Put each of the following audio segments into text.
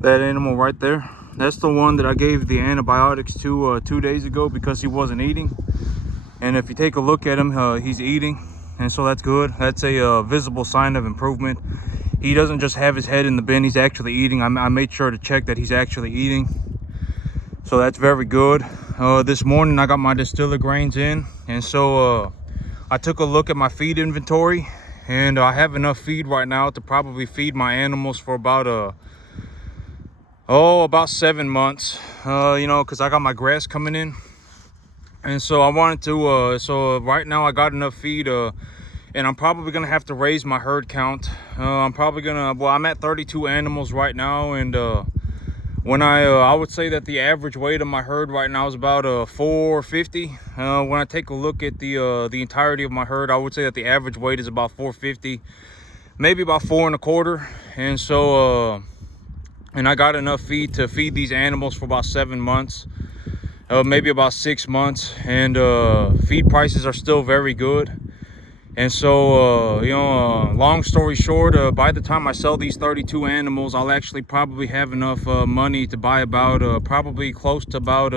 That animal right there, that's the one that I gave the antibiotics to 2 days ago because he wasn't eating. And if you take a look at him, he's eating, and so that's good. That's a visible sign of improvement. He doesn't just have his head in the bin, he's actually eating. I made sure to check that he's actually eating, so that's very good. This morning I got my distiller grains in, and so I took a look at my feed inventory, and I have enough feed right now to probably feed my animals for about about 7 months, because I got my grass coming in. And so I wanted to, right now I got enough feed, and I'm probably gonna have to raise my herd count. I'm probably gonna, well, I'm at 32 animals right now, and when I would say that the average weight of my herd right now is about 450. When I take a look at the entirety of my herd, I would say that the average weight is about 450, maybe about 4.25. And so and I got enough feed to feed these animals for about 7 months, maybe about 6 months, and feed prices are still very good. And so long story short, by the time I sell these 32 animals, I'll actually probably have enough money to buy about probably close to about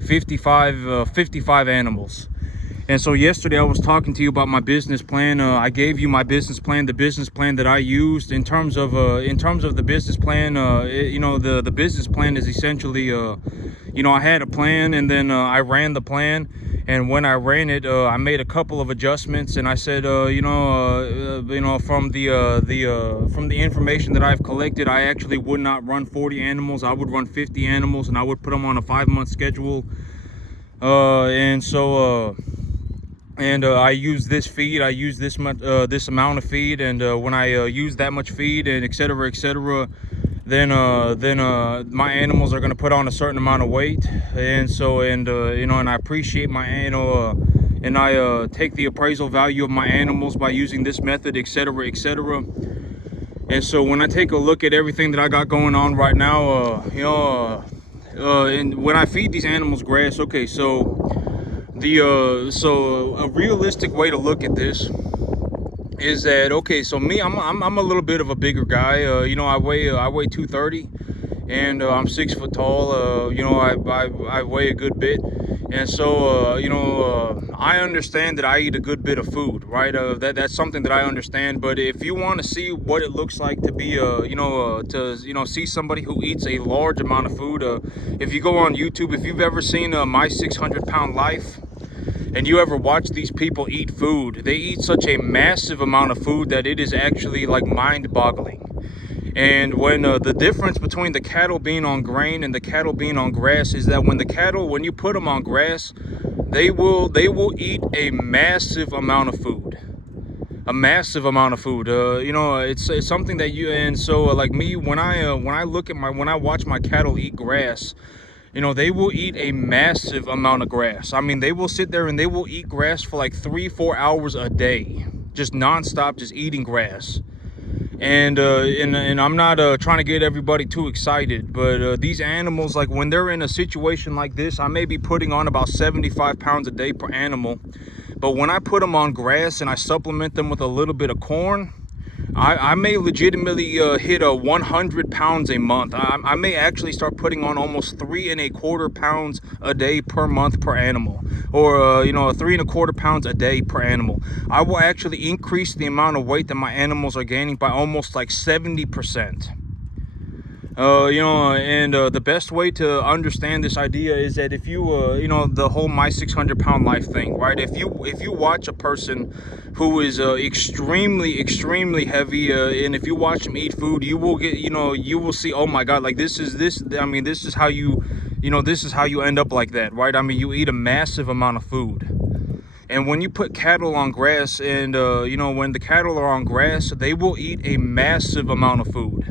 55 animals. And so yesterday I was talking to you about my business plan. I gave you my business plan, the business plan that I used. In terms of the business plan, the business plan is essentially, I had a plan, and then I ran the plan. And when I ran it, I made a couple of adjustments, and I said, from the information that I've collected, I actually would not run 40 animals. I would run 50 animals, and I would put them on a 5-month schedule. I use this feed. I use this much, this amount of feed, and when I use that much feed, and etc., then my animals are going to put on a certain amount of weight. And so, and I appreciate my and I take the appraisal value of my animals by using this method, etc., etc. And so when I take a look at everything that I got going on right now, and when I feed these animals grass, okay, so a realistic way to look at this is that, okay, so me, I'm a little bit of a bigger guy. I weigh 230, and I'm 6 foot tall. I weigh a good bit, and so I understand that I eat a good bit of food, right? That's something that I understand. But if you want to see what it looks like to be see somebody who eats a large amount of food, if you go on YouTube, if you've ever seen My 600 Pound Life, and you ever watch these people eat food, they eat such a massive amount of food that it is actually like mind-boggling. And when the difference between the cattle being on grain and the cattle being on grass is that when you put them on grass, they will eat a massive amount of food. It's something that and so like me, when I watch my cattle eat grass, they will eat a massive amount of grass. I mean, they will sit there and they will eat grass for like 3-4 hours a day, just nonstop, just eating grass. And I'm not trying to get everybody too excited, but these animals, like when they're in a situation like this, I may be putting on about 75 pounds a day per animal. But when I put them on grass and I supplement them with a little bit of corn, I may legitimately hit 100 pounds a month. I may actually start putting on almost 3.25 pounds a day per month per animal, or 3.25 pounds a day per animal. I will actually increase the amount of weight that my animals are gaining by almost like 70%. The best way to understand this idea is that if you, the whole My 600 Pound Life thing, right? If you watch a person who is extremely heavy, and if you watch them eat food, you will see, oh my God, like this is how you end up like that, right? I mean, you eat a massive amount of food. And when you put cattle on grass, and when the cattle are on grass, they will eat a massive amount of food.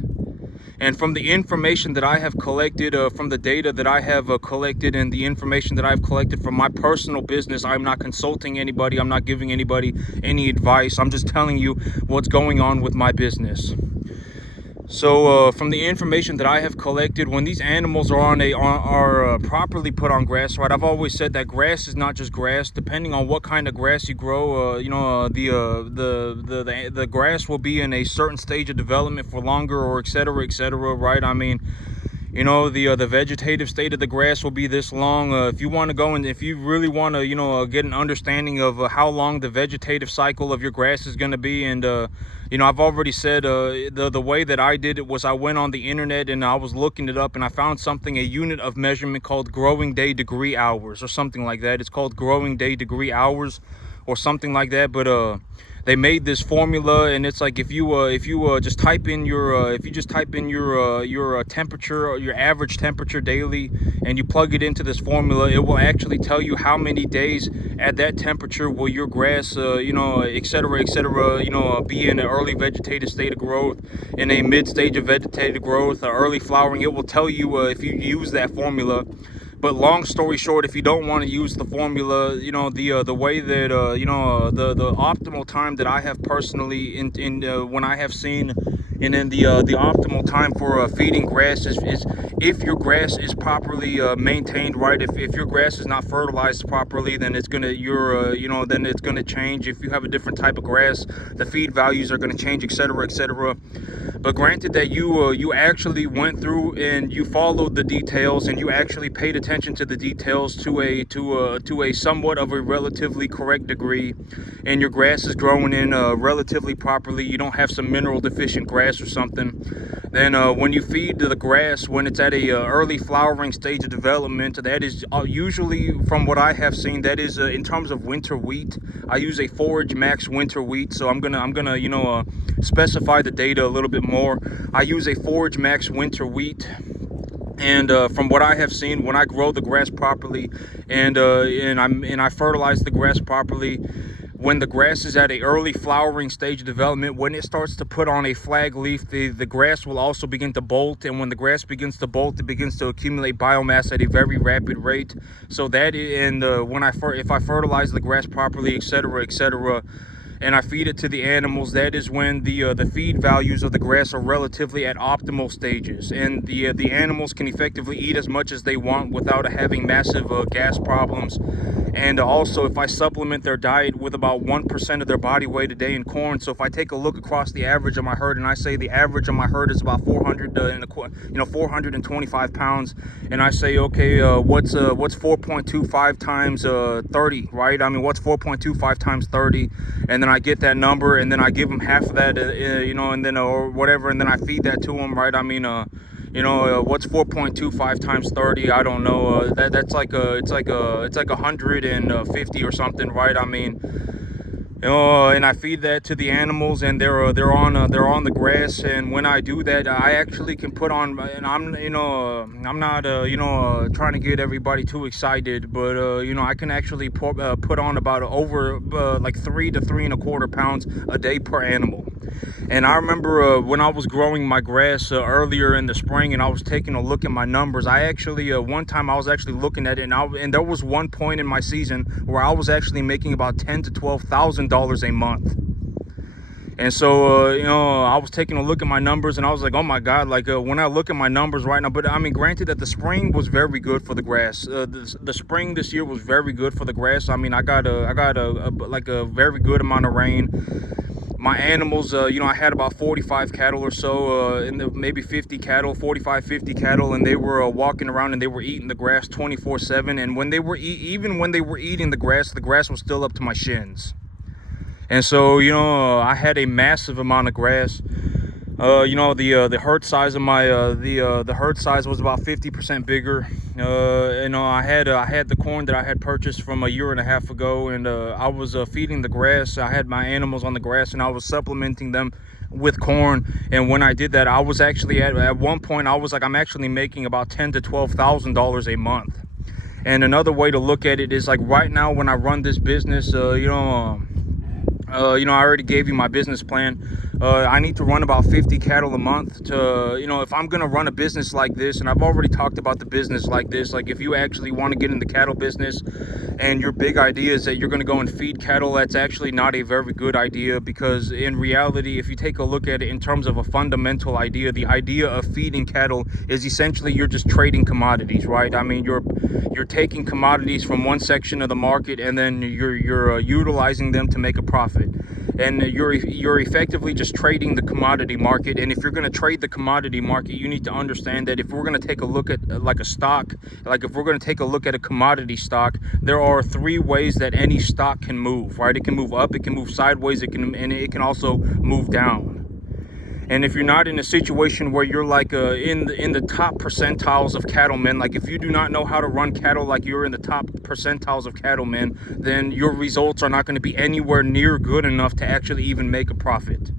And from the information that I have collected, from the data that I have collected, and the information that I've collected from my personal business, I'm not consulting anybody. I'm not giving anybody any advice. I'm just telling you what's going on with my business. So from the information that I have collected, when these animals are properly put on grass, right? I've always said that grass is not just grass. Depending on what kind of grass you grow, the grass will be in a certain stage of development for longer, or et cetera, right? I mean, the vegetative state of the grass will be this long. If you want to go and if you really want to get an understanding of how long the vegetative cycle of your grass is going to be, and I've already said the way that I did it was I went on the internet and I was looking it up, and I found something, a unit of measurement called growing day degree hours or something like that. It's called growing day degree hours or something like that. But they made this formula, and it's like if you just type in your temperature, or your average temperature daily, and you plug it into this formula, it will actually tell you how many days at that temperature will your grass et cetera, be in an early vegetative state of growth, in a mid stage of vegetative growth, early flowering. It will tell you if you use that formula. But long story short, if you don't want to use the formula, the way that the optimal time that I have personally in when I have seen, and then the optimal time for feeding grass is if your grass is properly maintained, right? If your grass is not fertilized properly, then it's gonna then it's gonna change. If you have a different type of grass, the feed values are gonna change, etc., etc. But granted that you actually went through and you followed the details, and you actually paid attention to the details to a somewhat of a relatively correct degree, and your grass is growing in relatively properly, you don't have some mineral deficient grass or something, then when you feed the grass when it's at a early flowering stage of development, that is usually, from what I have seen, that is in terms of winter wheat. I use a Forage Max winter wheat, so I'm gonna specify the data a little bit more. I use a Forage Max winter wheat, and from what I have seen, when I grow the grass properly, and I fertilize the grass properly, when the grass is at a early flowering stage of development, when it starts to put on a flag leaf, the grass will also begin to bolt, and when the grass begins to bolt, it begins to accumulate biomass at a very rapid rate. So that, and if I fertilize the grass properly, etc., etc., and I feed it to the animals, that is when the feed values of the grass are relatively at optimal stages, and the animals can effectively eat as much as they want without having massive gas problems. And also, if I supplement their diet with about 1% of their body weight a day in corn, so if I take a look across the average of my herd, and I say the average of my herd is about 425 pounds, and I say, okay, what's 4.25 times 30, right? I mean, what's 4.25 times 30? And then I get that number, and then I give them half of that, and then or whatever, and then I feed that to them, right? I mean, what's 4.25 times 30? I don't know. That's like it's like 150 or something, right? I mean, and I feed that to the animals, and they're on the grass. And when I do that, I actually can put on, and I'm not trying to get everybody too excited, but I can actually put on about over like 3 to 3.25 pounds a day per animal. And I remember when I was growing my grass earlier in the spring, and I was taking a look at my numbers. I actually one time I was actually looking at it, and there was one point in my season where I was actually making about $10,000 to $12,000 a month. And so I was taking a look at my numbers, and I was like, oh my god, like when I look at my numbers right now. But I mean, granted that the spring was very good for the grass. The spring this year was very good for the grass. I mean, I got a very good amount of rain. My animals, I had about 45 cattle or so, and maybe 50 cattle, 45, 50 cattle, and they were walking around, and they were eating the grass 24/7. And when they were even when they were eating the grass was still up to my shins. And so, I had a massive amount of grass. The herd size of my the herd size was about 50% bigger. I had the corn that I had purchased from a year and a half ago, and I was feeding the grass. I had my animals on the grass, and I was supplementing them with corn. And when I did that, I was actually at one point I was like, I'm actually making about $10,000 to $12,000 a month. And another way to look at it is like right now when I run this business, I already gave you my business plan. I need to run about 50 cattle a month to, if I'm going to run a business like this. And I've already talked about the business like this. Like, if you actually want to get in the cattle business and your big idea is that you're going to go and feed cattle, that's actually not a very good idea, because in reality, if you take a look at it in terms of a fundamental idea, the idea of feeding cattle is essentially you're just trading commodities, right? I mean, you're taking commodities from one section of the market, and then you're utilizing them to make a profit. And you're effectively just trading the commodity market. And if you're going to trade the commodity market, you need to understand that if we're going to take a look at like a stock, like if we're going to take a look at a commodity stock, there are three ways that any stock can move, right? It can move up, it can move sideways, it can also move down. And if you're not in a situation where you're like in the top percentiles of cattlemen, like if you do not know how to run cattle, like you're in the top percentiles of cattlemen, then your results are not going to be anywhere near good enough to actually even make a profit.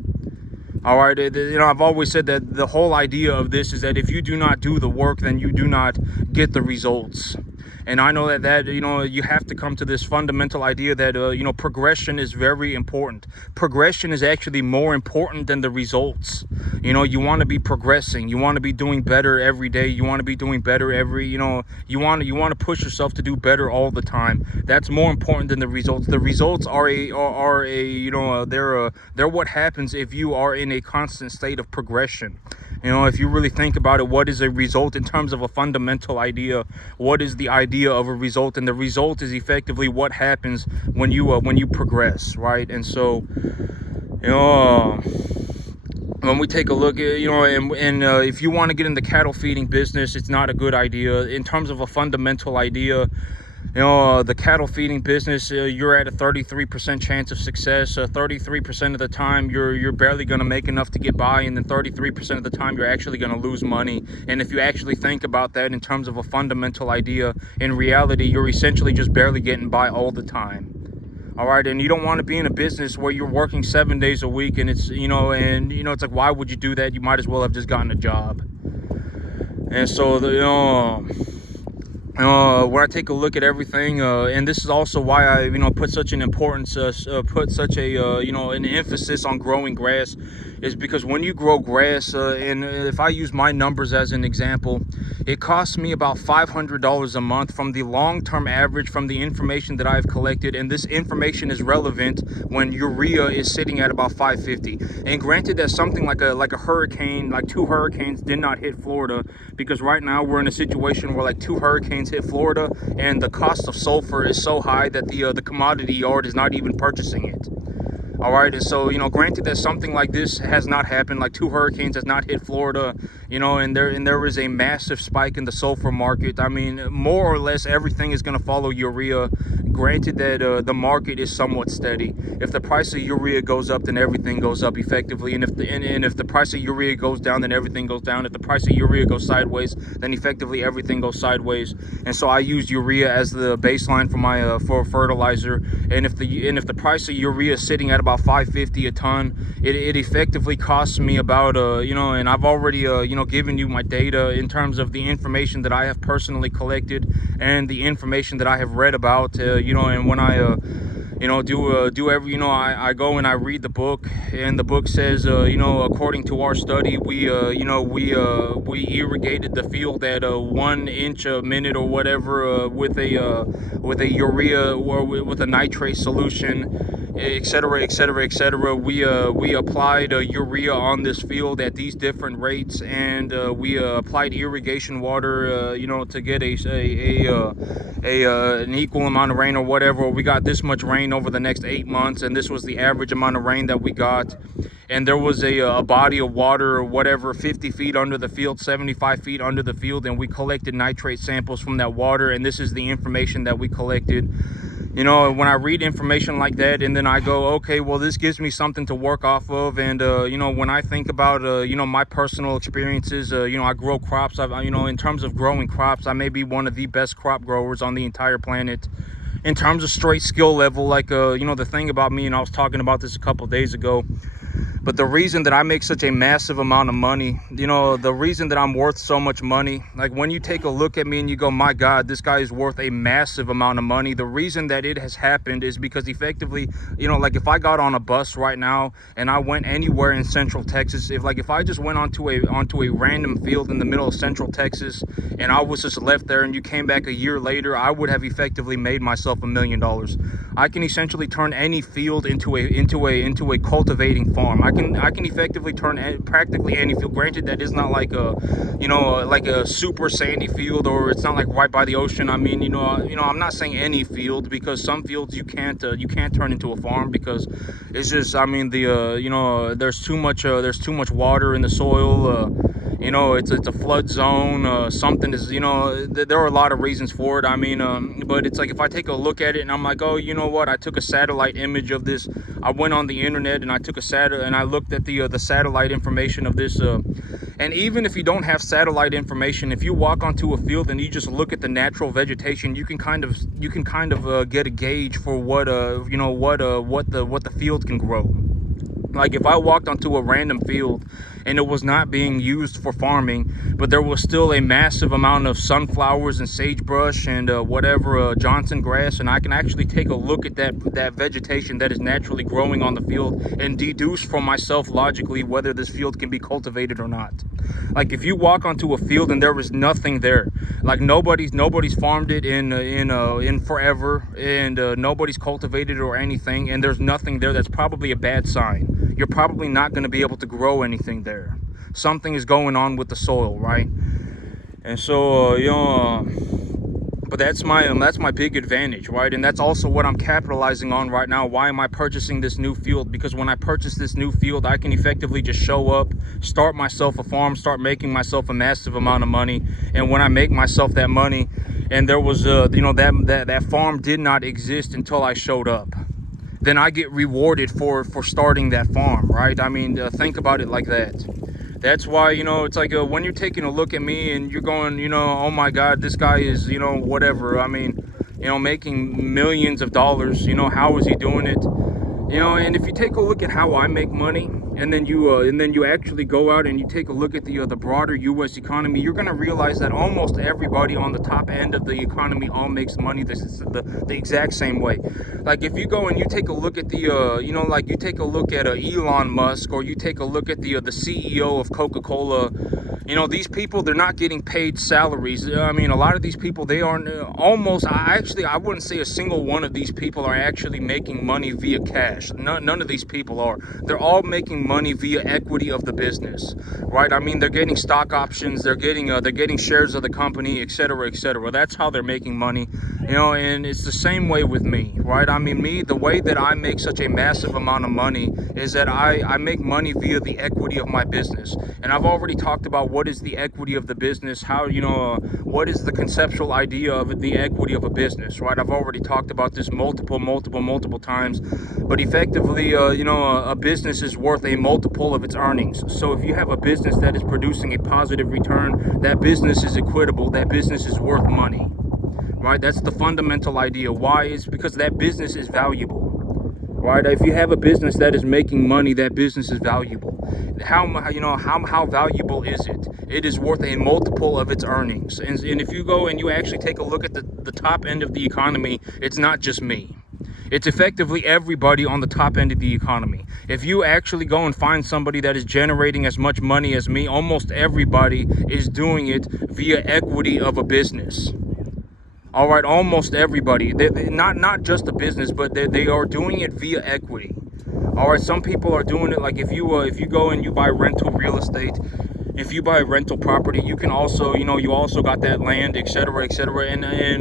All right, I've always said that the whole idea of this is that if you do not do the work, then you do not get the results. And I know that you have to come to this fundamental idea that progression is very important. Progression is actually more important than the results. You want to be progressing. You want to be doing better every day. You want to be doing better you want to push yourself to do better all the time. That's more important than the results. The results they're what happens if you are in a constant state of progression. If you really think about it, what is a result in terms of a fundamental idea? What is the idea of a result? And the result is effectively what happens when you progress, right? And so, when we take a look at, if you want to get in the cattle feeding business, it's not a good idea. In terms of a fundamental idea, the cattle feeding business, you're at a 33% chance of success. 33% of the time, you're barely going to make enough to get by, and then 33% of the time, you're actually going to lose money. And if you actually think about that in terms of a fundamental idea, in reality, you're essentially just barely getting by all the time. All right, and you don't want to be in a business where you're working 7 days a week, and it's it's like, why would you do that? You might as well have just gotten a job. And so when I take a look at everything, and this is also why I put such an importance, an emphasis on growing grass, is because when you grow grass, and if I use my numbers as an example, it costs me about $500 a month from the long-term average from the information that I've collected. And this information is relevant when urea is sitting at about 550. And granted that something like a hurricane, like 2 hurricanes did not hit Florida, because right now we're in a situation where like 2 hurricanes hit Florida and the cost of sulfur is so high that the commodity yard is not even purchasing it. All right, and so granted that something like this has not happened, like 2 hurricanes has not hit Florida, and there is a massive spike in the sulfur market. I mean, more or less everything is going to follow urea. Granted that the market is somewhat steady. If the price of urea goes up, then everything goes up effectively, and if the price of urea goes down, then everything goes down. If the price of urea goes sideways, then effectively everything goes sideways. And so I use urea as the baseline for my for fertilizer. And if the price of urea is sitting at about $5.50 a ton, it effectively costs me about and I've already given you my data in terms of the information that I have personally collected and the information that I have read about, and when I I go and I read the book, and the book says, according to our study, we irrigated the field at 1 inch a minute or whatever, with a urea or with a nitrate solution, etc., etc., etc. We applied urea on this field at these different rates, and we applied irrigation water, to get an equal amount of rain or whatever. We got this much rain over the next 8 months, and this was the average amount of rain that we got. And there was a body of water or whatever 50 feet under the field, 75 feet under the field, and we collected nitrate samples from that water, and this is the information that we collected. When I read information like that, and then I go, okay, well, this gives me something to work off of. And when I think about my personal experiences, I grow crops. In terms of growing crops, I may be one of the best crop growers on the entire planet. In terms of straight skill level, like the thing about me, and I was talking about this a couple days ago, But the reason that I make such a massive amount of money, the reason that I'm worth so much money, like when you take a look at me and you go, my God, this guy is worth a massive amount of money. The reason that it has happened is because effectively, like if I got on a bus right now and I went anywhere in Central Texas, if I just went onto a random field in the middle of Central Texas and I was just left there and you came back a year later, I would have effectively made myself $1 million. I can essentially turn any field into a cultivating farm. I can effectively turn practically any field. Granted, that is not like a super sandy field, or it's not like right by the ocean. I mean, I'm not saying any field, because some fields you can't turn into a farm, because it's just, I mean, there's too much water in the soil. It's a flood zone. Something is, there are a lot of reasons for it. I mean, but it's like if I take a look at it and I'm like, oh, you know what? I took a satellite image of this. I went on the internet and I took and I looked at the satellite information of this. And even if you don't have satellite information, if you walk onto a field and you just look at the natural vegetation, you can kind of get a gauge for what the field can grow. Like if I walked onto a random field and it was not being used for farming, but there was still a massive amount of sunflowers and sagebrush and Johnson grass, and I can actually take a look at that vegetation that is naturally growing on the field and deduce from myself logically whether this field can be cultivated or not. Like if you walk onto a field and there is nothing there, like nobody's farmed it in forever, and nobody's cultivated it or anything, and there's nothing there, that's probably a bad sign. You're probably not going to be able to grow anything there. Something is going on with the soil, right? And so, but that's my big advantage, right? And that's also what I'm capitalizing on right now. Why am I purchasing this new field? Because when I purchase this new field, I can effectively just show up, start myself a farm, start making myself a massive amount of money. And when I make myself that money, and there was that farm did not exist until I showed up, then I get rewarded for starting that farm, right? I mean, think about it like that. That's why, it's like when you're taking a look at me and you're going, oh my God, this guy is, whatever. I mean, making millions of dollars. How is he doing it? And if you take a look at how I make money, and then you actually go out and you take a look at the broader U.S. economy, you're gonna realize that almost everybody on the top end of the economy all makes money the exact same way. Like if you go and you take a look at you take a look at Elon Musk, or you take a look at the CEO of Coca-Cola. These people, they're not getting paid salaries. I mean, a lot of these people, they aren't I wouldn't say a single one of these people are actually making money via cash. None of these people are. They're all making money via equity of the business, right? I mean, they're getting stock options, they're getting shares of the company, etc., etc. That's how they're making money, and it's the same way with me, right? I mean, the way that I make such a massive amount of money is that I make money via the equity of my business. And I've already talked about what is the equity of the business, how, what is the conceptual idea of the equity of a business, right? I've already talked about this multiple times, but effectively, a business is worth a multiple of its earnings. So if you have a business that is producing a positive return, that business is equitable, that business is worth money, right? That's the fundamental idea. Why? Is because that business is valuable. Right? If you have a business that is making money, that business is valuable. How valuable is it? It is worth a multiple of its earnings. And if you go and you actually take a look at the top end of the economy, it's not just me. It's effectively everybody on the top end of the economy. If you actually go and find somebody that is generating as much money as me, almost everybody is doing it via equity of a business. All right, almost everybody. Not just a business, but they are doing it via equity. All right, some people are doing it like if you go and you buy rental real estate, if you buy rental property, you can also, you also got that land, etc., etc.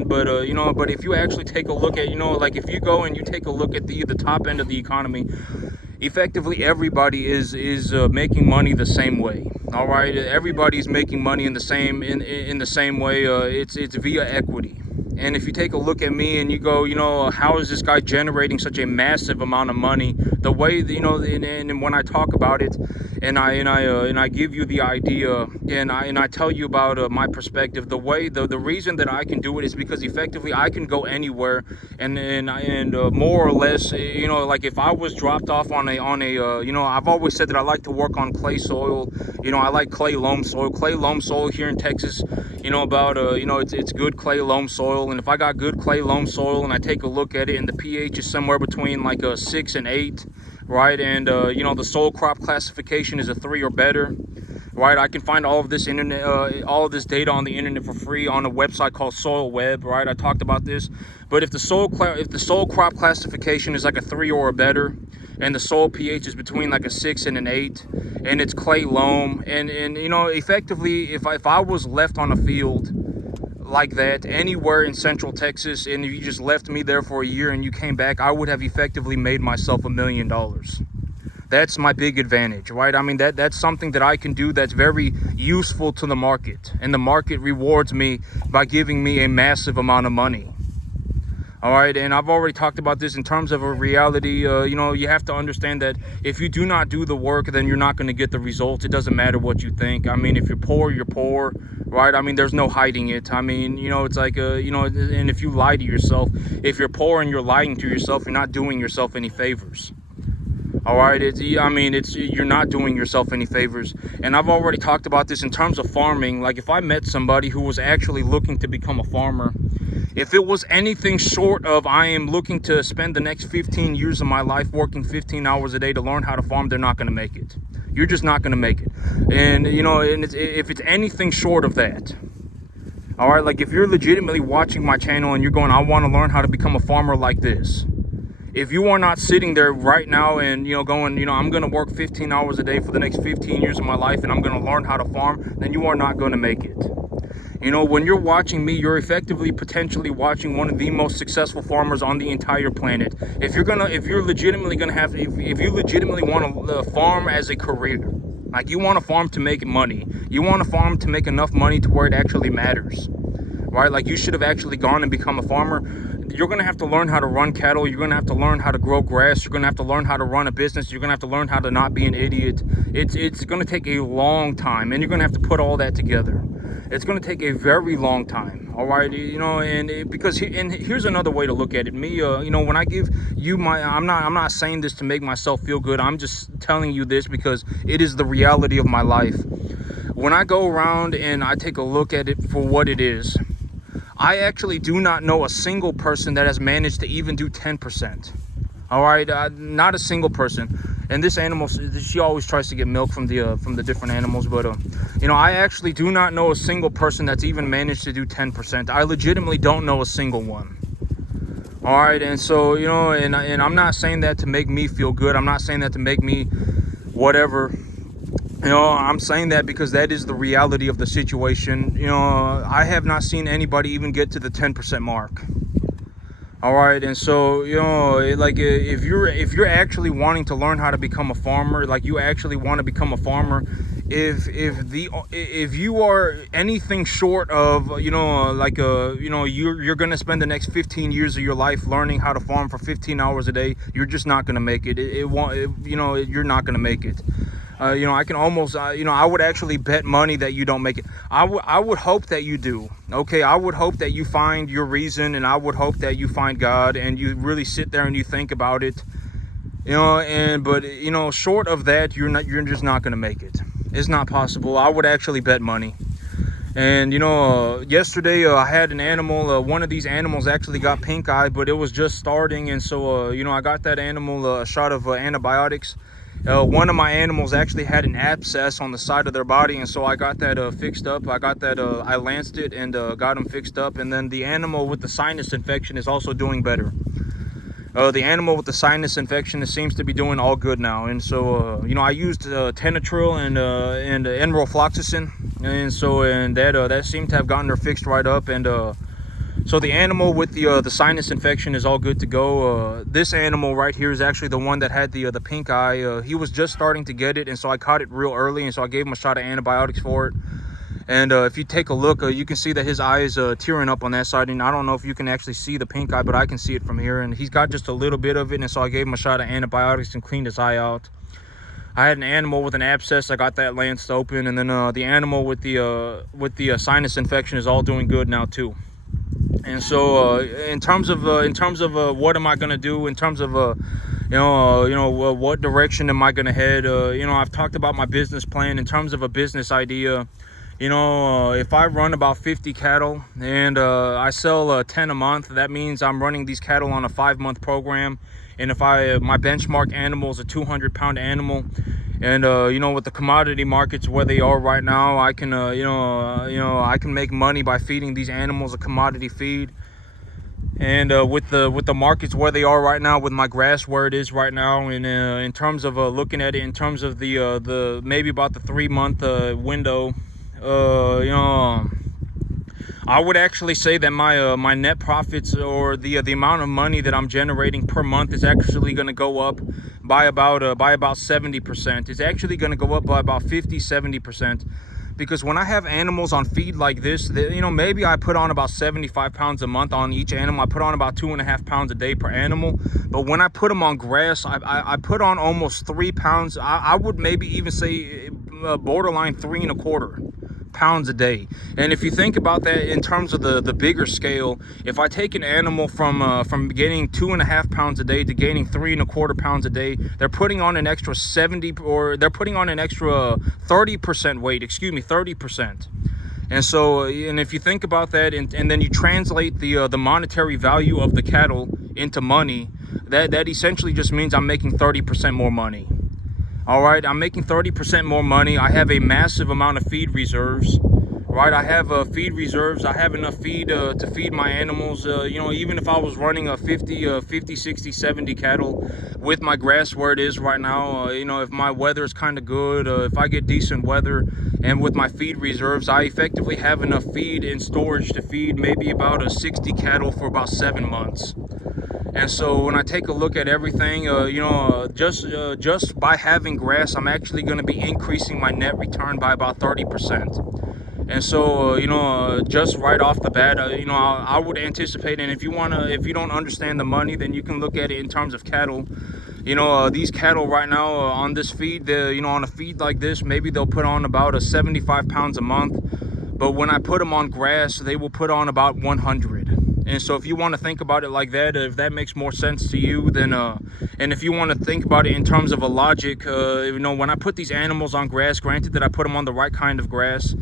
But if you actually take a look at, like if you go and you take a look at the top end of the economy, effectively everybody is making money the same way. All right, everybody's making money in the same way. It's via equity. And if you take a look at me and you go, how is this guy generating such a massive amount of money? The way, and when I talk about it, and I give you the idea, and I tell you about my perspective, the reason that I can do it is because effectively I can go anywhere, and more or less, like if I was dropped off on a I've always said that I like to work on clay soil. I like clay loam soil. Clay loam soil here in Texas, it's good clay loam soil. And if I got good clay loam soil and I take a look at it and the pH is somewhere between like a 6 and 8, right? And the soil crop classification is a 3 or better, right? I can find all of this all of this data on the internet for free on a website called Soil Web, right? I talked about this. But if the soil crop classification is like a 3 or a better, and the soil pH is between like a 6 and an 8, and it's clay loam, and effectively, if I was left on a field like that anywhere in Central Texas, and if you just left me there for a year and you came back, I would have effectively made myself $1 million. That's my big advantage, right? I mean, that's something that I can do that's very useful to the market, and the market rewards me by giving me a massive amount of money. All right, and I've already talked about this in terms of a reality. You have to understand that if you do not do the work, then you're not going to get the results. It doesn't matter what you think. I mean, if you're poor, you're poor, right? I mean, there's no hiding it. I mean, it's like, and if you lie to yourself, if you're poor and you're lying to yourself, you're not doing yourself any favors. All right, you're not doing yourself any favors. And I've already talked about this in terms of farming. Like if I met somebody who was actually looking to become a farmer, if it was anything short of I am looking to spend the next 15 years of my life working 15 hours a day to learn how to farm, they're not going to make it. You're just not going to make it. And, if it's anything short of that, all right, like if you're legitimately watching my channel and you're going, I want to learn how to become a farmer like this. If you are not sitting there right now and, going, I'm going to work 15 hours a day for the next 15 years of my life and I'm going to learn how to farm, then you are not going to make it. When you're watching me, you're effectively potentially watching one of the most successful farmers on the entire planet. If you legitimately want to farm as a career, like you want to farm to make money, you want to farm to make enough money to where it actually matters, right? Like you should have actually gone and become a farmer. You're going to have to learn how to run cattle. You're going to have to learn how to grow grass. You're going to have to learn how to run a business. You're going to have to learn how to not be an idiot. It's going to take a long time, and you're going to have to put all that together. It's going to take a very long time, all right? Because here's another way to look at it. Me, when I give you I'm not saying this to make myself feel good. I'm just telling you this because it is the reality of my life. When I go around and I take a look at it for what it is, I actually do not know a single person that has managed to even do 10%. All right, not a single person. And this animal, she always tries to get milk from the different animals, but I actually do not know a single person that's even managed to do 10%. I legitimately don't know a single one. All right, and so and I'm not saying that to make me feel good. I'm not saying that to make me whatever. I'm saying that because that is the reality of the situation. I have not seen anybody even get to the 10% mark. All right, and so like if you're actually wanting to learn how to become a farmer, like you actually want to become a farmer, if you are anything short of you're gonna spend the next 15 years of your life learning how to farm for 15 hours a day, you're just not gonna make it. You're not gonna make it. I can almost, I would actually bet money that you don't make it. I would hope that you do. Okay, I would hope that you find your reason, and I would hope that you find God, and you really sit there and you think about it. But short of that, you're just not gonna make it. It's not possible. I would actually bet money. And yesterday I had an animal. One of these animals actually got pink eye, but it was just starting, and so I got that animal a shot of antibiotics. One of my animals actually had an abscess on the side of their body, and so I got that fixed up. I lanced it and got them fixed up. And then the animal with the sinus infection is also doing better. The animal with the sinus infection seems to be doing all good now. And so I used Tenatril and enrofloxacin, and that seemed to have gotten her fixed right up. And so the animal with the sinus infection is all good to go. This animal right here is actually the one that had the pink eye. He was just starting to get it, and so I caught it real early, and so I gave him a shot of antibiotics for it. And if you take a look, you can see that his eye is tearing up on that side. And I don't know if you can actually see the pink eye, but I can see it from here. And he's got just a little bit of it. And so I gave him a shot of antibiotics and cleaned his eye out. I had an animal with an abscess. I got that lanced open. And then the animal with the sinus infection is all doing good now too. And so in terms of what am I going to do in terms of what direction am I going to head? I've talked about my business plan in terms of a business idea. If I run about 50 cattle and I sell 10 a month, that means I'm running these cattle on a 5-month program. And if my benchmark animal is a 200-pound animal, and with the commodity markets where they are right now, I can I can make money by feeding these animals a commodity feed. And with the markets where they are right now, with my grass where it is right now, and in terms of looking at it in terms of the maybe about the 3-month window, I would actually say that my net profits, or the amount of money that I'm generating per month, is actually going to go up by about 70%. It's actually going to go up by about 50-70%. Because when I have animals on feed like this, maybe I put on about 75 pounds a month on each animal. I put on about 2.5 pounds a day per animal. But when I put them on grass, I put on almost 3 pounds. I would maybe even say borderline 3.25 pounds a day. And if you think about that in terms of the bigger scale, if I take an animal from gaining 2.5 pounds a day to gaining 3.25 pounds a day, they're putting on an extra 30% weight, 30%. And so, and if you think about that, and then you translate the monetary value of the cattle into money, that essentially just means I'm making 30% more money. All right, I'm making 30% more money. I have a massive amount of feed reserves, right? I have feed reserves. I have enough feed to feed my animals. Even if I was running a 50, 60, 70 cattle with my grass where it is right now, if my weather is kind of good, if I get decent weather, and with my feed reserves, I effectively have enough feed in storage to feed maybe about 60 cattle for about 7 months. And so when I take a look at everything, just by having grass, I'm actually going to be increasing my net return by about 30%. And so, just right off the bat, I would anticipate, and if you don't understand the money, then you can look at it in terms of cattle. These cattle right now on this feed, on a feed like this, maybe they'll put on about 75 pounds a month. But when I put them on grass, they will put on about 100. And so if you want to think about it like that, if that makes more sense to you, then and if you want to think about it in terms of a logic, when I put these animals on grass, granted that I put them on the right kind of grass,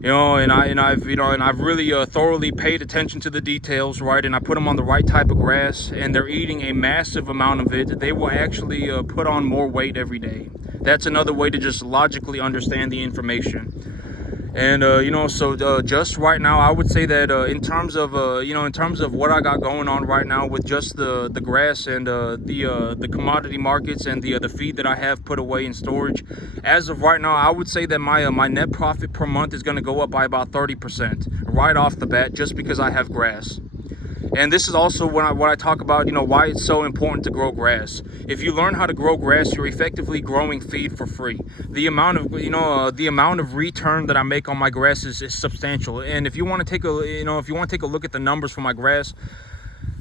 and I've really thoroughly paid attention to the details, right? And I put them on the right type of grass, and they're eating a massive amount of it. They will actually put on more weight every day. That's another way to just logically understand the information. And so just right now, I would say that in terms of what I got going on right now with just the grass and the commodity markets and the feed that I have put away in storage, as of right now, I would say that my net profit per month is going to go up by about 30% right off the bat, just because I have grass. And this is also what I talk about, why it's so important to grow grass. If you learn how to grow grass, you're effectively growing feed for free. The amount of return that I make on my grass is substantial. And if you want to take a look at the numbers for my grass,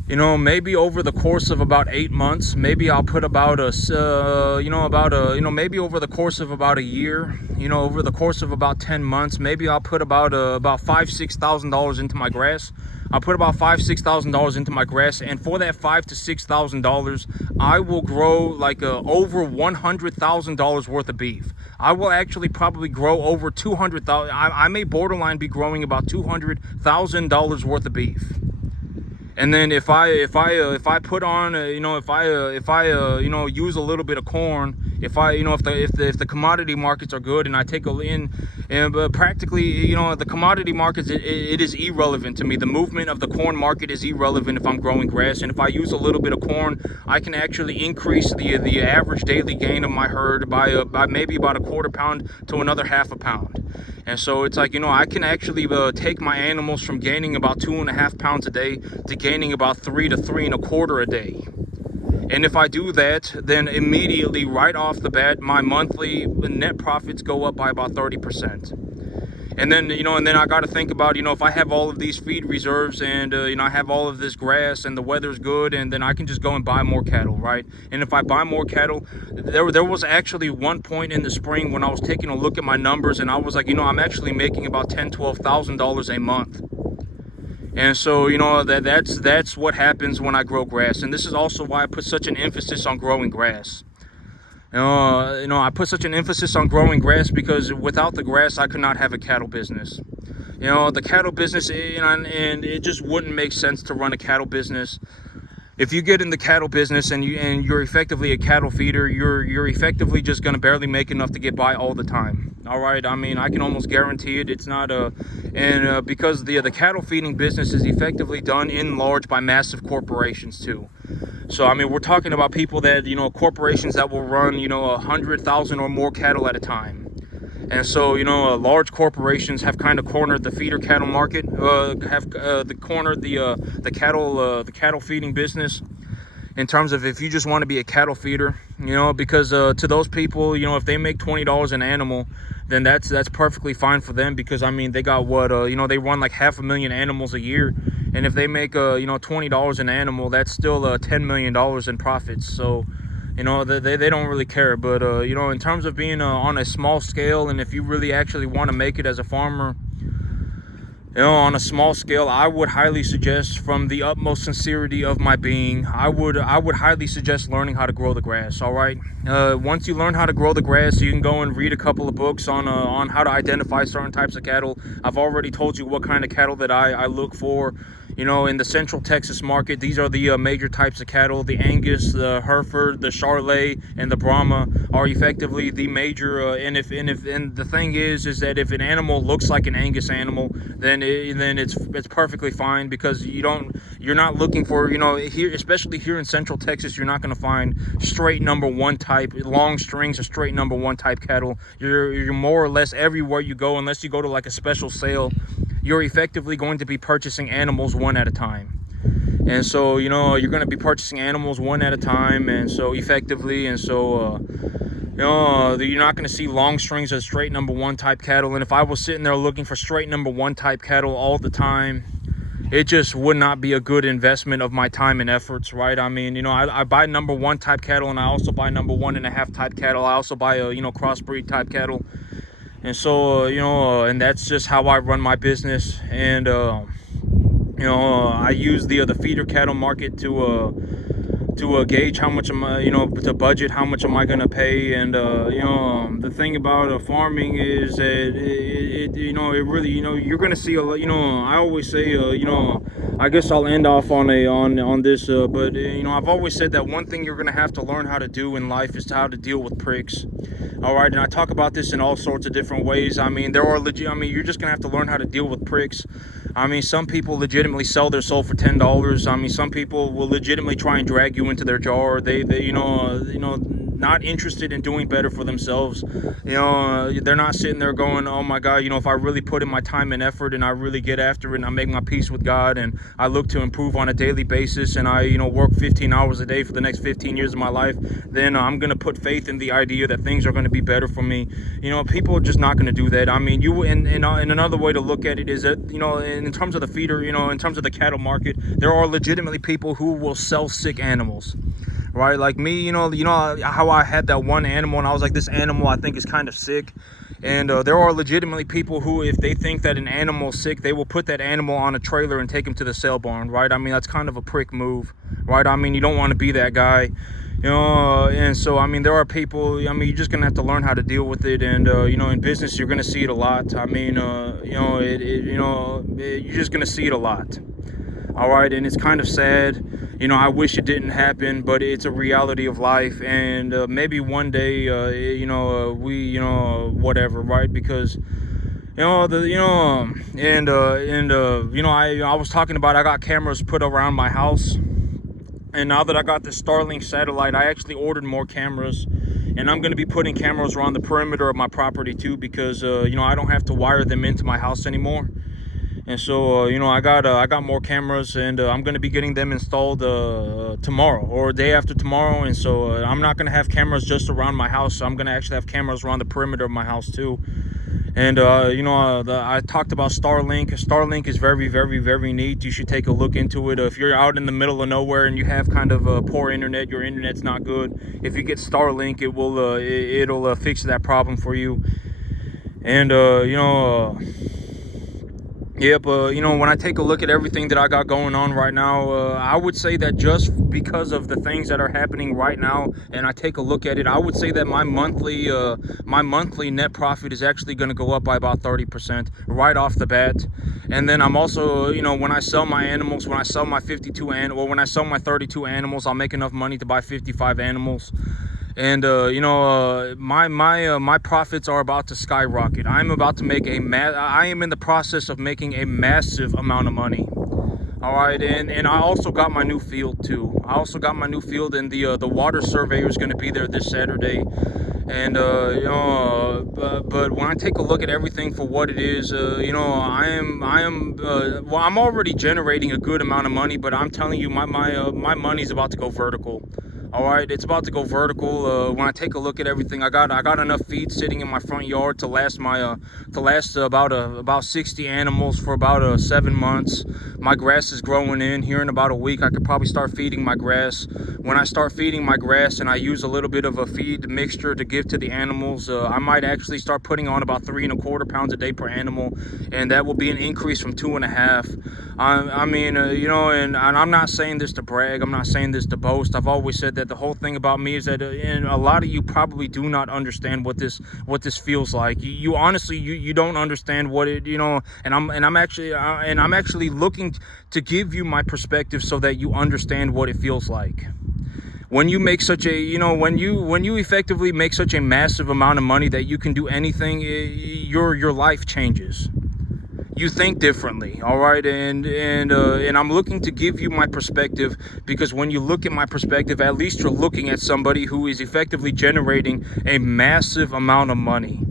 maybe over the course of about 8 months, maybe I'll put about maybe over the course of about a year, over the course of about 10 months, maybe I'll put about $5,000-$6,000 into my grass. I'll put about $5,000-$6,000 into my grass, and for that $5,000-$6,000, I will grow like over $100,000 worth of beef. I will actually probably grow over $200,000. I may borderline be growing about $200,000 worth of beef. And then if I put on if I use a little bit of corn, if the commodity markets are good, and I take practically the commodity markets, it is irrelevant to me. The movement of the corn market is irrelevant if I'm growing grass. And if I use a little bit of corn, I can actually increase the average daily gain of my herd by maybe about 1/4 pound to another 1/2 pound. And so it's like, I can actually take my animals from gaining about 2.5 pounds a day to gaining about 3 to 3.25 a day. And if I do that, then immediately right off the bat, my monthly net profits go up by about 30%. And then, and then I got to think about, if I have all of these feed reserves and, I have all of this grass and the weather's good, and then I can just go and buy more cattle, right? And if I buy more cattle, there was actually one point in the spring when I was taking a look at my numbers, and I was like, I'm actually making about $10,000-12,000 a month. And so, that's what happens when I grow grass. And this is also why I put such an emphasis on growing grass. I put such an emphasis on growing grass because without the grass, I could not have a cattle business. The cattle business, and it just wouldn't make sense to run a cattle business. If you get in the cattle business and you're effectively a cattle feeder, you're effectively just gonna barely make enough to get by all the time. All right, I mean, I can almost guarantee it. It's not because the cattle feeding business is effectively done in large by massive corporations too. So I mean, we're talking about people that corporations that will run 100,000 or more cattle at a time. And so, large corporations have kind of cornered the feeder cattle market, cornered the cattle feeding business. In terms of if you just want to be a cattle feeder, because to those people, if they make $20 an animal, then that's perfectly fine for them, because I mean they got what they run like 500,000 animals a year, and if they make $20 an animal, that's still $10 million in profits. So. They don't really care. But, in terms of being on a small scale, and if you really actually want to make it as a farmer, on a small scale, I would highly suggest, from the utmost sincerity of my being, I would highly suggest learning how to grow the grass. All right. Once you learn how to grow the grass, you can go and read a couple of books on how to identify certain types of cattle. I've already told you what kind of cattle that I look for. In the Central Texas market, these are the major types of cattle. The Angus, the Hereford, the Charolais, and the Brahma are effectively the major. And the thing is that if an animal looks like an Angus animal, then it's perfectly fine, because you're not looking for here, especially here in Central Texas, you're not going to find straight number one type, long strings of straight number one type cattle. You're more or less everywhere you go, unless you go to like a special sale, you're effectively going to be purchasing animals one at a time. And so, you're going to be purchasing animals one at a time, and so effectively, and so, you're not going to see long strings of straight number one type cattle. And if I was sitting there looking for straight number one type cattle all the time, it just would not be a good investment of my time and efforts, right? I mean, I buy number one type cattle, and I also buy number 1.5 type cattle. I also buy crossbreed type cattle. And so, and that's just how I run my business. And, I use the feeder cattle market to gauge how much am I, to budget how much am I going to pay. And, the thing about farming is that it really, you're going to see a lot, I always say, I guess I'll end off on this, but I've always said that one thing you're going to have to learn how to do in life is how to deal with pricks. All right, and I talk about this in all sorts of different ways. I mean, you're just going to have to learn how to deal with pricks. I mean, some people legitimately sell their soul for $10. I mean, some people will legitimately try and drag you into their jar. They not interested in doing better for themselves. They're not sitting there going, oh my God, if I really put in my time and effort and I really get after it and I make my peace with God and I look to improve on a daily basis and I, work 15 hours a day for the next 15 years of my life, then I'm going to put faith in the idea that things are going to be better for me. People are just not going to do that. I mean, and another way to look at it is that, in terms of the feeder, in terms of the cattle market, there are legitimately people who will sell sick animals. Right, like me, how I had that one animal and I was like, this animal I think is kind of sick. And there are legitimately people who, if they think that an animal is sick, they will put that animal on a trailer and take him to the sale barn, right? I mean, that's kind of a prick move, right? I mean, you don't want to be that guy, and so, I mean, there are people, you're just going to have to learn how to deal with it. And, in business, you're going to see it a lot. I mean, you're just going to see it a lot. All right, and it's kind of sad. I wish it didn't happen, but it's a reality of life. And maybe one day, whatever, right? Because, I was talking about, I got cameras put around my house. And now that I got this Starlink satellite, I actually ordered more cameras. And I'm going to be putting cameras around the perimeter of my property too, because, I don't have to wire them into my house anymore. And so, I got more cameras, and I'm going to be getting them installed tomorrow or day after tomorrow. And so I'm not going to have cameras just around my house. I'm going to actually have cameras around the perimeter of my house too. And I talked about Starlink. Starlink is very, very, very neat. You should take a look into it. If you're out in the middle of nowhere and you have kind of poor internet, your internet's not good, if you get Starlink, it'll fix that problem for you. And yep, when I take a look at everything that I got going on right now, I would say that just because of the things that are happening right now, and I take a look at it, I would say that my monthly net profit is actually going to go up by about 30% right off the bat. And then I'm also, when I sell my animals, when I sell my 52 or when I sell my 32 animals, I'll make enough money to buy 55 animals. And my profits are about to skyrocket. I'm about to make I am in the process of making a massive amount of money. All right, and I also got my new field too. I also got my new field, and the water surveyor is going to be there this Saturday. And but when I take a look at everything for what it is, well, I'm already generating a good amount of money, but I'm telling you, my money's about to go vertical. All right, it's about to go vertical. When I take a look at everything, I got enough feed sitting in my front yard to last about 60 animals for about 7 months. My grass is growing in here in about a week. I could probably start feeding my grass. When I start feeding my grass and I use a little bit of a feed mixture to give to the animals, I might actually start putting on about 3¼ pounds a day per animal, and that will be an increase from 2½. And I'm not saying this to brag. I'm not saying this to boast. I've always said that the whole thing about me is that, and a lot of you probably do not understand what this feels like. You honestly, you don't understand what it, and I'm actually looking to give you my perspective so that you understand what it feels like. When you make such a, when you effectively make such a massive amount of money that you can do anything, your life changes. You think differently, all right? And I'm looking to give you my perspective, because when you look at my perspective, at least you're looking at somebody who is effectively generating a massive amount of money.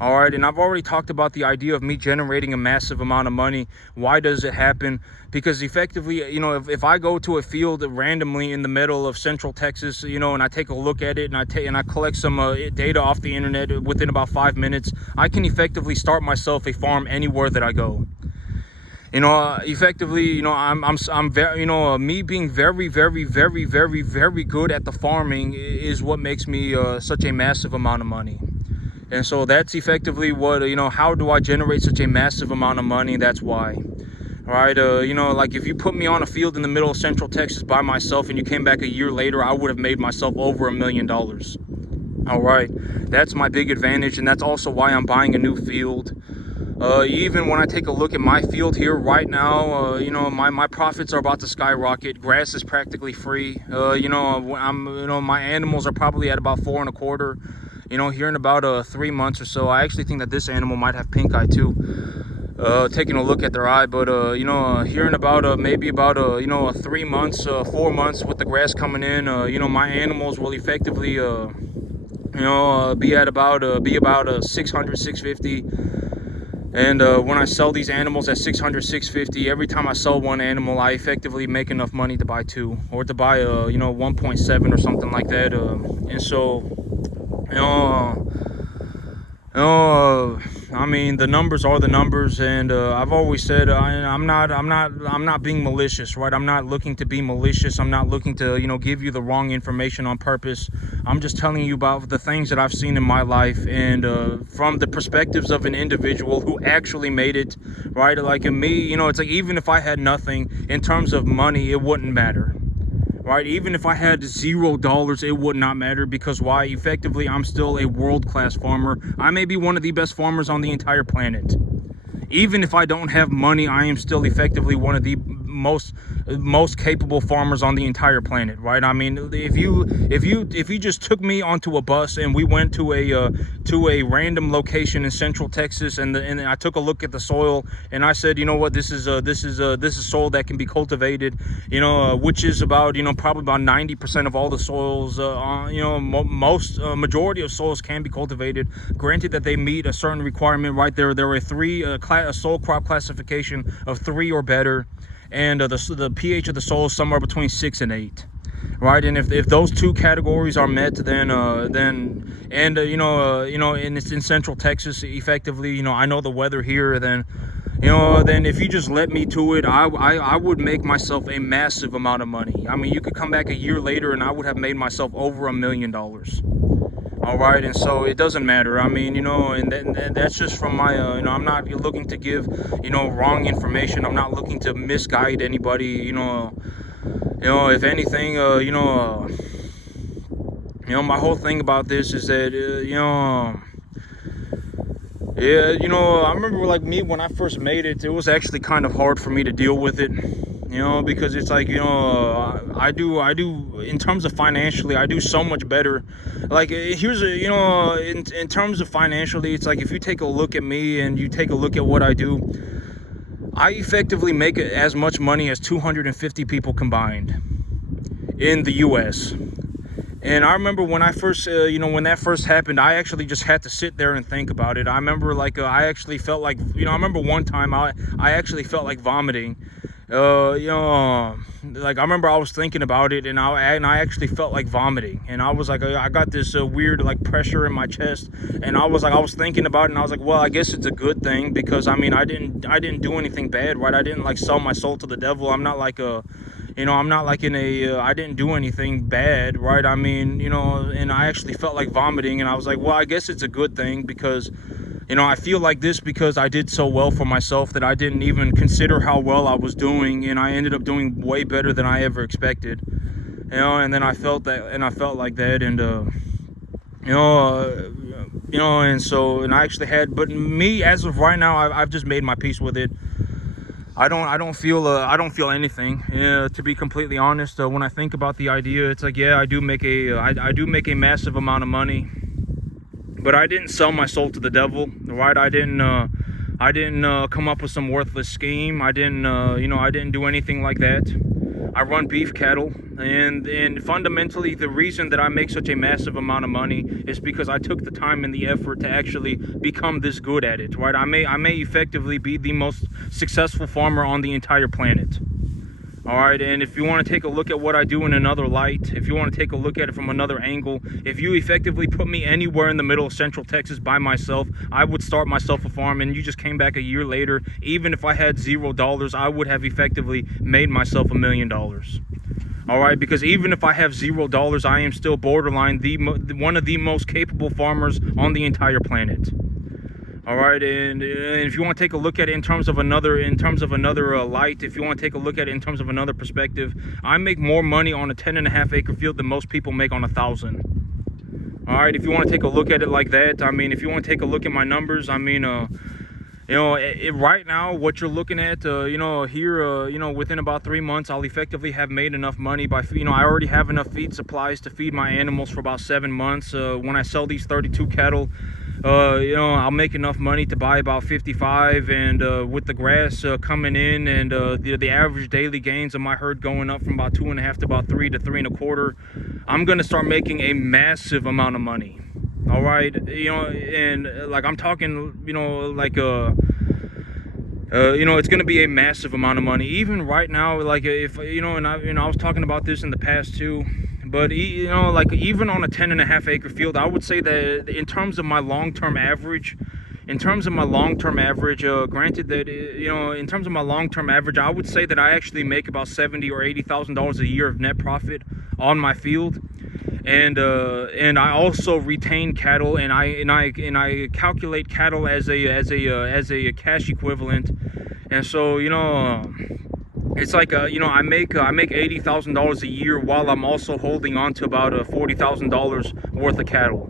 All right, and I've already talked about the idea of me generating a massive amount of money. Why does it happen? Because effectively, if I go to a field randomly in the middle of Central Texas, and I take a look at it, and I collect some data off the internet within about 5 minutes, I can effectively start myself a farm anywhere that I go. Effectively, I'm very, me being very, very, very, very, very good at the farming is what makes me such a massive amount of money. And so that's effectively what, how do I generate such a massive amount of money? That's why. All right, like if you put me on a field in the middle of Central Texas by myself and you came back a year later, I would have made myself over $1 million. All right, that's my big advantage, and that's also why I'm buying a new field. Even when I take a look at my field here right now, my profits are about to skyrocket. Grass is practically free. My animals are probably at about 4¼ here in about 3 months or so. I actually think that this animal might have pink eye too. Taking a look at their eye, but here in about maybe about 3 months, 4 months with the grass coming in, my animals will effectively be about 600, 650. And when I sell these animals at 600, 650, every time I sell one animal, I effectively make enough money to buy two, or to buy 1.7 or something like that. And so, I mean, the numbers are the numbers, and I've always said I'm not being malicious, right? I'm not looking to be malicious. I'm not looking to give you the wrong information on purpose. I'm just telling you about the things that I've seen in my life, and from the perspectives of an individual who actually made it, right? Like in me, it's like even if I had nothing in terms of money, it wouldn't matter. Right, even if I had $0, it would not matter, because why? Effectively, I'm still a world-class farmer. I may be one of the best farmers on the entire planet. Even if I don't have money, I am still effectively one of the most capable farmers on the entire planet, right? I mean, if you just took me onto a bus and we went to a random location in Central Texas, and I took a look at the soil, and I said, this is soil that can be cultivated, which is about probably about 90% of all the soils. Majority of soils can be cultivated, granted that they meet a certain requirement, right? There are a soil crop classification of 3 or better, and the pH of the soil is somewhere between 6 and 8. right? And if those two categories are met, then and and it's in Central Texas, effectively, I know the weather here, then then if you just let me to it, I would make myself a massive amount of money. I mean, you could come back a year later and I would have made myself over $1 million. All right, and so it doesn't matter. I mean, and that's just from my, I'm not looking to give, wrong information. I'm not looking to misguide anybody. If anything, my whole thing about this is that, yeah, I remember like me when I first made it, it was actually kind of hard for me to deal with it, because it's like, I do, in terms of financially, I do so much better. Like, here's in terms of financially, it's like if you take a look at me and you take a look at what I do, I effectively make as much money as 250 people combined in the US. And I remember when I first, when that first happened, I actually just had to sit there and think about it. I remember like I actually felt like, I remember one time I actually felt like vomiting. Like I remember I was thinking about it, and I actually felt like vomiting, and I was like, I got this weird like pressure in my chest, and I was thinking about it, and I was like, well, I guess it's a good thing, because I mean I didn't do anything bad, right? I didn't like sell my soul to the devil. I'm not like I'm not like in a, I didn't do anything bad, right? I mean, and I actually felt like vomiting, and I was like, well, I guess it's a good thing, because, I feel like this because I did so well for myself that I didn't even consider how well I was doing, and I ended up doing way better than I ever expected, and then I felt like that, and, and so, and I actually had, but me, as of right now, I've just made my peace with it. I don't feel anything. To be completely honest, when I think about the idea, it's like, yeah, I do make a massive amount of money, but I didn't sell my soul to the devil, right? I didn't come up with some worthless scheme. I didn't do anything like that. I run beef cattle, and fundamentally the reason that I make such a massive amount of money is because I took the time and the effort to actually become this good at it, right? I may effectively be the most successful farmer on the entire planet. All right, and if you want to take a look at what I do in another light, if you want to take a look at it from another angle, if you effectively put me anywhere in the middle of Central Texas by myself, I would start myself a farm, and you just came back a year later, even if I had $0, I would have effectively made myself $1 million. All right, because even if I have $0, I am still borderline one of the most capable farmers on the entire planet. All right, and if you want to take a look at it in terms of another light, if you want to take a look at it in terms of another perspective, I make more money on a 10.5 acre field than most people make on 1,000. All right, if you want to take a look at it like that, I mean, if you want to take a look at my numbers, I mean, right now, what you're looking at, here, within about 3 months, I'll effectively have made enough money by, I already have enough feed supplies to feed my animals for about 7 months. When I sell these 32 cattle, I'll make enough money to buy about 55, and with the grass coming in, and the average daily gains of my herd going up from about 2.5 to about 3 to 3.25, I'm gonna start making a massive amount of money. All right, and like I'm talking, like it's gonna be a massive amount of money. Even right now, like if and I was talking about this in the past too. But like even on a 10.5 acre field, I would say that in terms of my long-term average, granted that in terms of my long-term average, I would say that I actually make about $70,000 or $80,000 a year of net profit on my field, and I also retain cattle, and I calculate cattle as a cash equivalent, and so it's like I make $80,000 a year while I'm also holding on to about $40,000 worth of cattle.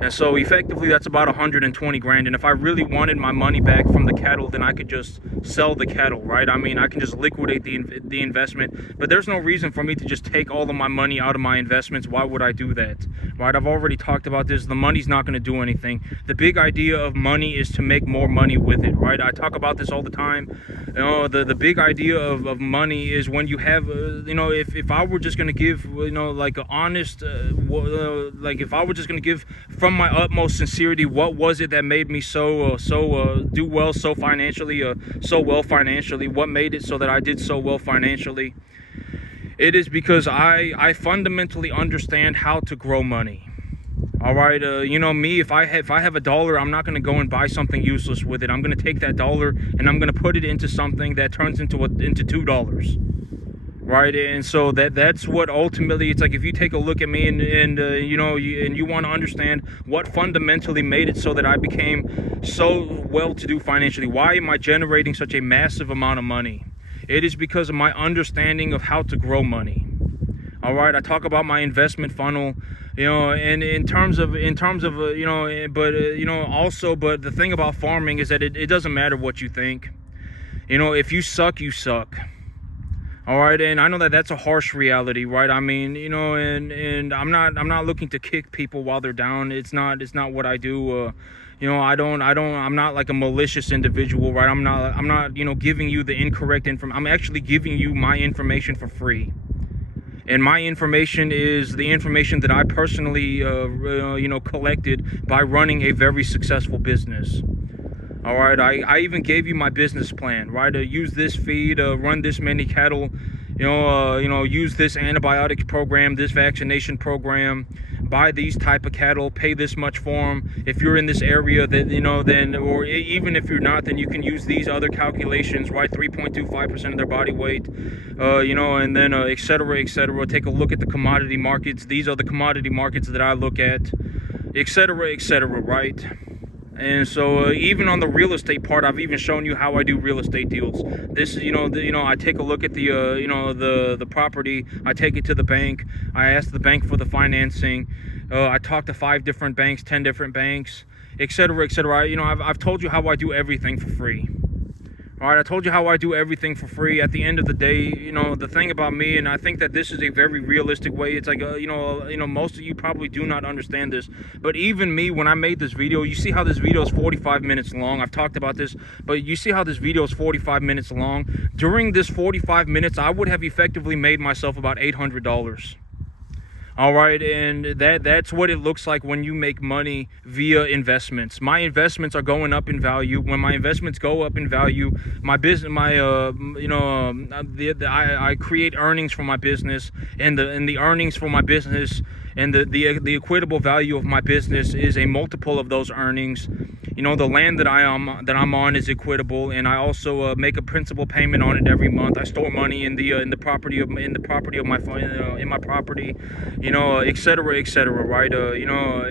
And so effectively that's about 120 grand. And if I really wanted my money back from the cattle, then I could just sell the cattle, right? I mean, I can just liquidate the investment, but there's no reason for me to just take all of my money out of my investments. Why would I do that, right? I've already talked about this. The money's not going to do anything. The big idea of money is to make more money with it, right? I talk about this all the time. The big idea of money is when you have, if I were just going to give, like an honest, like if I were just going to give from my utmost sincerity, what was it that made me do well so financially, what made it so that I did so well financially? It is because I fundamentally understand how to grow money. All right, you know me. If I have a dollar, I'm not going to go and buy something useless with it. I'm going to take that dollar and I'm going to put it into something that turns into $2. Right, and so that's what ultimately it's like. If you take a look at me and you know, you want to understand what fundamentally made it so that I became so well-to-do financially. Why am I generating such a massive amount of money? It is because of my understanding of how to grow money. All right, I talk about my investment funnel, you know, and in terms of you know, but you know, also, but the thing about farming is that it doesn't matter what you think. You know, if you suck, you suck. All right, and I know that that's a harsh reality, right? I mean, you know, and I'm not looking to kick people while they're down. It's not what I do. You know, I'm not like a malicious individual, right? I'm not, you know, giving you the incorrect information. I'm actually giving you my information for free. And my information is the information that I personally, you know, collected by running a very successful business. All right, I even gave you my business plan, right? Use this feed, run this many cattle, you know, use this antibiotics program, this vaccination program, buy these type of cattle, pay this much for them. If you're in this area, that, you know, then, or even if you're not, then you can use these other calculations, right? 3.25% of their body weight, you know, and then et cetera, et cetera. Take a look at the commodity markets. These are the commodity markets that I look at, et cetera, right? And so even on the real estate part, I've even shown you how I do real estate deals. This is, you know, I take a look at the, you know, the property. I take it to the bank. I ask the bank for the financing. I talk to 5 different banks, 10 different banks, et cetera, et cetera. You know, I've told you how I do everything for free. All right, I told you how I do everything for free. At the end of the day, you know, the thing about me, and I think that this is a very realistic way. It's like, you know, most of you probably do not understand this, but even me, when I made this video, you see how this video is 45 minutes long. I've talked about this, but you see how this video is 45 minutes long. During this 45 minutes, I would have effectively made myself about $800. All right, and that's what it looks like when you make money via investments. My investments are going up in value. When my investments go up in value, my business, you know, I create earnings for my business, and the earnings for my business and the equitable value of my business is a multiple of those earnings. You know, the land that I'm on is equitable, and I also make a principal payment on it every month. I store money in the property of my in my property, you know, et cetera, right? You know,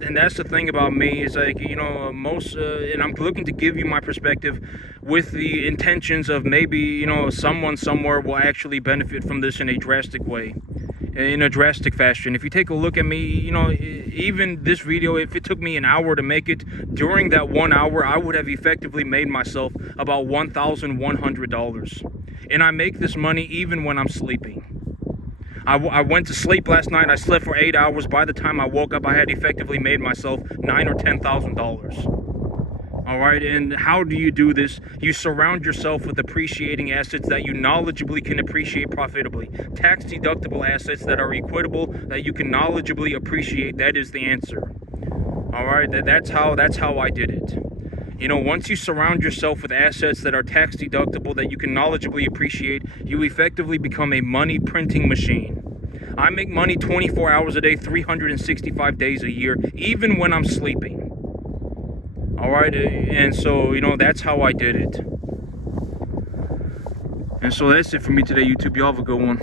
and that's the thing about me is like, you know, and I'm looking to give you my perspective with the intentions of maybe, you know, someone somewhere will actually benefit from this in a drastic way. In a drastic fashion. If you take a look at me, you know, even this video, if it took me an hour to make it, during that 1 hour, I would have effectively made myself about $1,100. And I make this money even when I'm sleeping. I went to sleep last night. I slept for 8 hours. By the time I woke up, I had effectively made myself $9,000 or $10,000. All right, and how do you do this? You surround yourself with appreciating assets that you knowledgeably can appreciate profitably. Tax-deductible assets that are equitable, that you can knowledgeably appreciate. That is the answer. All right, that's how I did it. You know, once you surround yourself with assets that are tax-deductible, that you can knowledgeably appreciate, you effectively become a money printing machine. I make money 24 hours a day, 365 days a year, even when I'm sleeping. All right, and so, you know, that's how I did it. And so that's it for me today, YouTube. Y'all have a good one.